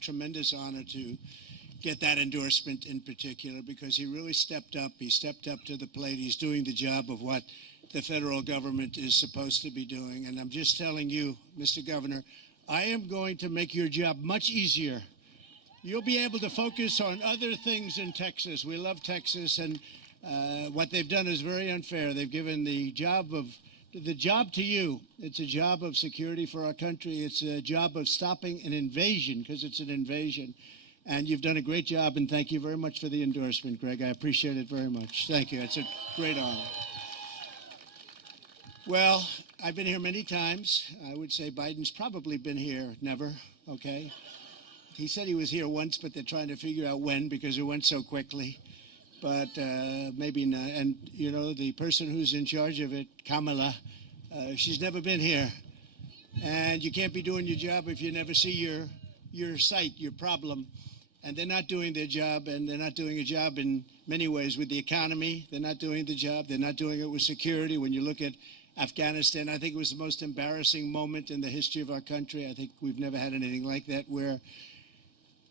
tremendous honor to get that endorsement in particular, because he really stepped up. He stepped up to the plate. He's doing the job of what the federal government is supposed to be doing. And I'm just telling you, Mr. Governor, I am going to make your job much easier. You'll be able to focus on other things in Texas. We love Texas, and what they've done is very unfair. They've given the job to you. It's a job of security for our country. It's a job of stopping an invasion, because it's an invasion. And you've done a great job, and thank you very much for the endorsement, Greg. I appreciate it very much. Thank you. It's a great honor. Well, I've been here many times. I would say Biden's probably been here never, okay? He said he was here once, but they're trying to figure out when, because it went so quickly. But maybe not. And, you know, the person who's in charge of it, Kamala, she's never been here. And you can't be doing your job if you never see your site, your problem. And they're not doing their job, and they're not doing a job in many ways with the economy. They're not doing the job. They're not doing it with security. When you look at Afghanistan, I think it was the most embarrassing moment in the history of our country. I think we've never had anything like that, where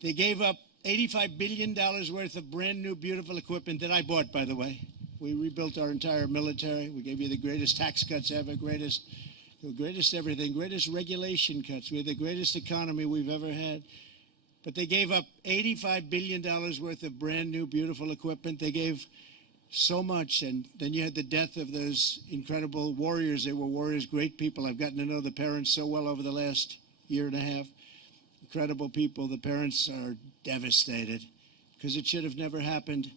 they gave up $85 billion worth of brand new, beautiful equipment that I bought, by the way. We rebuilt our entire military. We gave you the greatest tax cuts ever, greatest everything, greatest regulation cuts. We had the greatest economy we've ever had. But they gave up $85 billion worth of brand new, beautiful equipment. They gave so much. And then you had the death of those incredible warriors. They were warriors, great people. I've gotten to know the parents so well over the last year and a half. Incredible people. The parents are devastated because it should have never happened.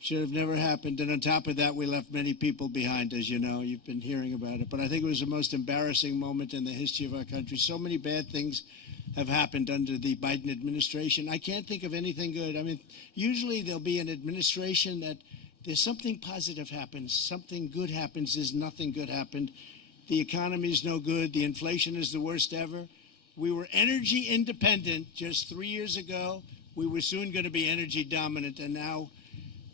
Should have never happened. And on top of that, we left many people behind, as you know. You've been hearing about it. But I think it was the most embarrassing moment in the history of our country. So many bad things have happened under the Biden administration. I can't think of anything good. I mean, usually there'll be an administration that there's something positive happens, something good happens. There's nothing good happened. The economy is no good. The inflation is the worst ever. We were energy independent just 3 years ago. We were soon going to be energy dominant, and now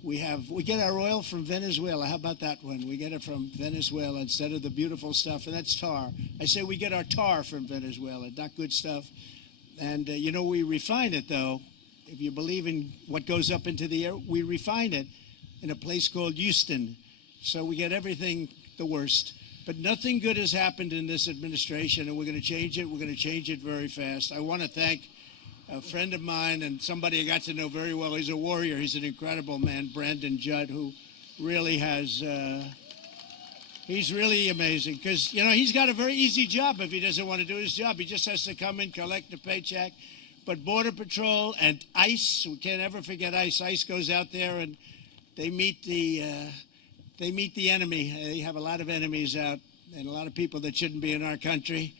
we get our oil from Venezuela. How about that one? We get it from Venezuela instead of the beautiful stuff, and that's tar. I say we get our tar from Venezuela, not good stuff. And, you know, we refine it, though. If you believe in what goes up into the air, we refine it in a place called Houston. So we get everything the worst. But nothing good has happened in this administration, and we're going to change it. We're going to change it very fast. I want to thank a friend of mine and somebody I got to know very well. He's a warrior. He's an incredible man, Brandon Judd, who really has, he's really amazing. Because, you know, he's got a very easy job if he doesn't want to do his job. He just has to come and collect a paycheck. But Border Patrol and ICE, we can't ever forget ICE. ICE goes out there and they meet the enemy. They have a lot of enemies out and a lot of people that shouldn't be in our country.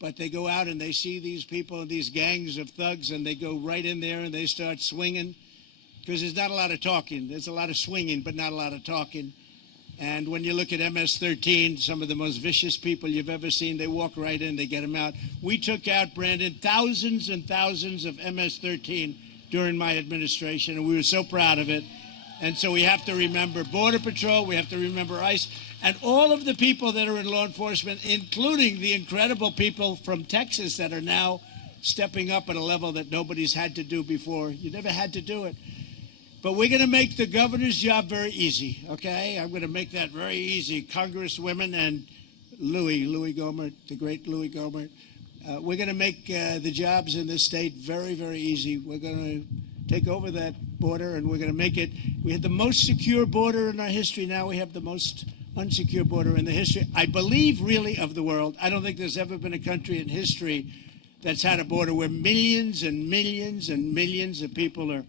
But they go out and they see these people, these gangs of thugs, and they go right in there and they start swinging. Because there's not a lot of talking. There's a lot of swinging, but not a lot of talking. And when you look at MS-13, some of the most vicious people you've ever seen, they walk right in, they get them out. We took out, Brandon, thousands and thousands of MS-13 during my administration, and we were so proud of it. And so we have to remember Border Patrol, we have to remember ICE, and all of the people that are in law enforcement, including the incredible people from Texas that are now stepping up at a level that nobody's had to do before. You never had to do it. But we're going to make the governor's job very easy, okay? I'm going to make that very easy. Congresswomen and Louis Gohmert, the great Louis Gohmert. We're going to make the jobs in this state very, very easy. We're going to take over that border, and we're going to make it. We had the most secure border in our history. Now we have the most unsecure border in the history, I believe, really, of the world. I don't think there's ever been a country in history that's had a border where millions and millions and millions of people are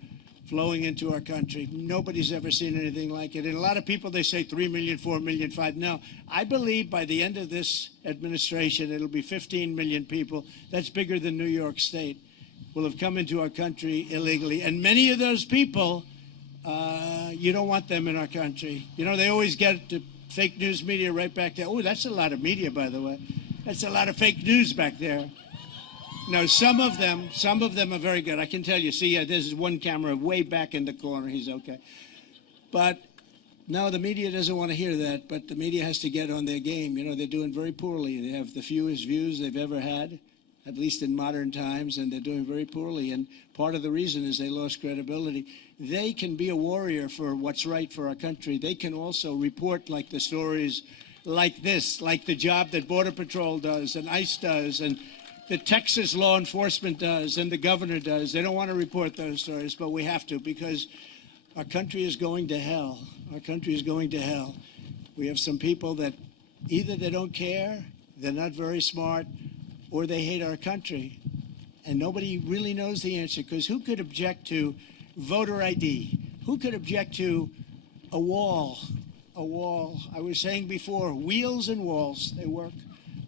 flowing into our country. Nobody's ever seen anything like it. And a lot of people, they say 3 million, 4 million, 5. No, I believe by the end of this administration, it'll be 15 million people. That's bigger than New York State will have come into our country illegally. And many of those people, you don't want them in our country. You know, they always get the fake news media right back there. Oh, that's a lot of media, by the way. That's a lot of fake news back there. No, some of them are very good. I can tell you. See, there's one camera way back in the corner. He's okay. But no, the media doesn't want to hear that. But the media has to get on their game. You know, they're doing very poorly. They have the fewest views they've ever had. at least in modern times, and they're doing very poorly. And part of the reason is they lost credibility. They can be a warrior for what's right for our country. They can also report like the stories like this, like the job that Border Patrol does and ICE does and the Texas law enforcement does and the governor does. They don't want to report those stories, but we have to, because our country is going to hell. Our country is going to hell. We have some people that either they don't care, they're not very smart, or they hate our country. And nobody really knows the answer, because who could object to voter ID? Who could object to a wall? A wall. I was saying before, wheels and walls, they work.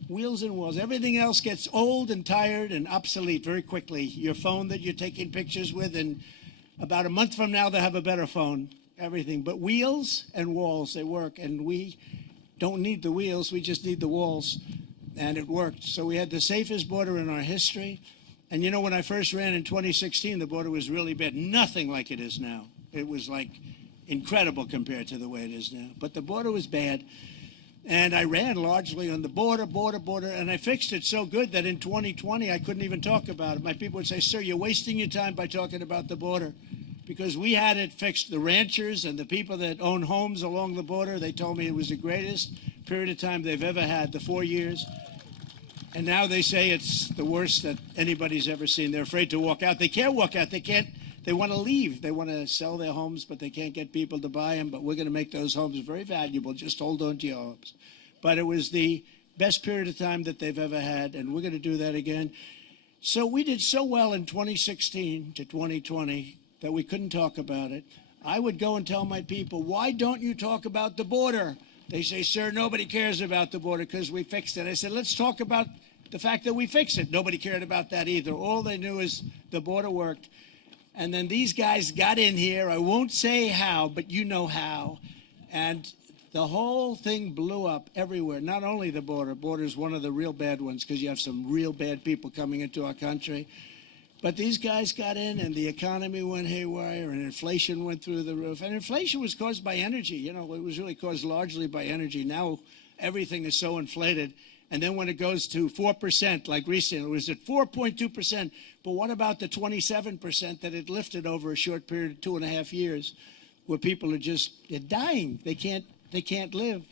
Wheels and walls. Everything else gets old and tired and obsolete very quickly. Your phone that you're taking pictures with, and about a month from now, they'll have a better phone. Everything. But wheels and walls, they work. And we don't need the wheels, we just need the walls. And it worked. So we had the safest border in our history. And you know, when I first ran in 2016, the border was really bad. Nothing like it is now. It was like incredible compared to the way it is now. But the border was bad. And I ran largely on the border, and I fixed it so good that in 2020, I couldn't even talk about it. My people would say, sir, you're wasting your time by talking about the border. Because we had it fixed. The ranchers and the people that own homes along the border, they told me it was the greatest period of time they've ever had, the 4 years. And now they say it's the worst that anybody's ever seen. They're afraid to walk out. They can't walk out. They can't. They want to leave. They want to sell their homes, but they can't get people to buy them. But we're going to make those homes very valuable. Just hold on to your homes. But it was the best period of time that they've ever had, and we're going to do that again. So we did so well in 2016 to 2020 that we couldn't talk about it. I would go and tell my people, why don't you talk about the border? They say, sir, nobody cares about the border because we fixed it. I said, let's talk about the fact that we fixed it. Nobody cared about that either. All they knew is the border worked. And then these guys got in here. I won't say how, but you know how. And the whole thing blew up everywhere. Not only the border. Border is one of the real bad ones because you have some real bad people coming into our country. But these guys got in, and the economy went haywire, and inflation went through the roof. And inflation was caused by energy. You know, it was really caused largely by energy. Now everything is so inflated. And then when it goes to 4%, like recently, it was at 4.2%. But what about the 27% that it lifted over a short period of 2.5 years, where people are they're dying. They can't live.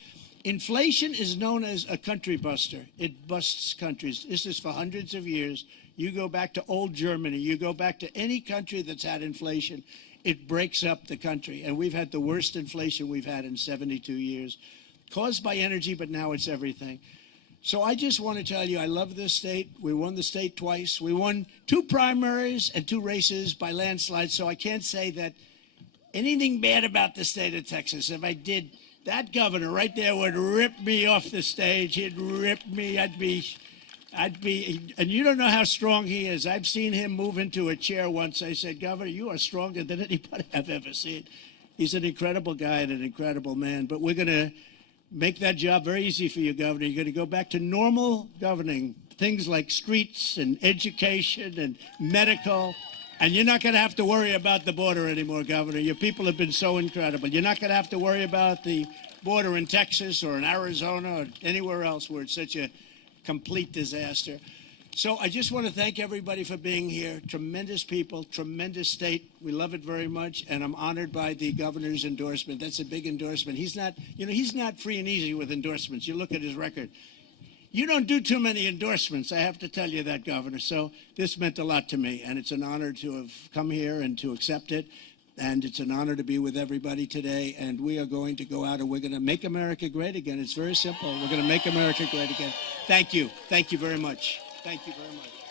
Inflation is known as a country buster. It busts countries. This is for hundreds of years. You go back to old Germany. You go back to any country that's had inflation. It breaks up the country. And we've had the worst inflation we've had in 72 years, caused by energy, but now it's everything. So I just want to tell you, I love this state. We won the state twice. We won 2 primaries and 2 races by landslides. So I can't say that anything bad about the state of Texas. If I did, that governor right there would rip me off the stage. He'd rip me. I'd be, and you don't know how strong he is. I've seen him move into a chair once. I said, Governor, you are stronger than anybody I've ever seen. He's an incredible guy and an incredible man. But we're going to make that job very easy for you, Governor. You're going to go back to normal governing, things like streets and education and medical. And you're not going to have to worry about the border anymore, Governor. Your people have been so incredible. You're not going to have to worry about the border in Texas or in Arizona or anywhere else where it's such a complete disaster. So I just want to thank everybody for being here. Tremendous people, tremendous state. We love it very much, and I'm honored by the governor's endorsement. That's a big endorsement. He's not free and easy with endorsements. You look at his record. You don't do too many endorsements, I have to tell you that, Governor. So this meant a lot to me, and it's an honor to have come here and to accept it. And it's an honor to be with everybody today. And we are going to go out and we're going to make America great again. It's very simple. We're going to make America great again. Thank you. Thank you very much. Thank you very much.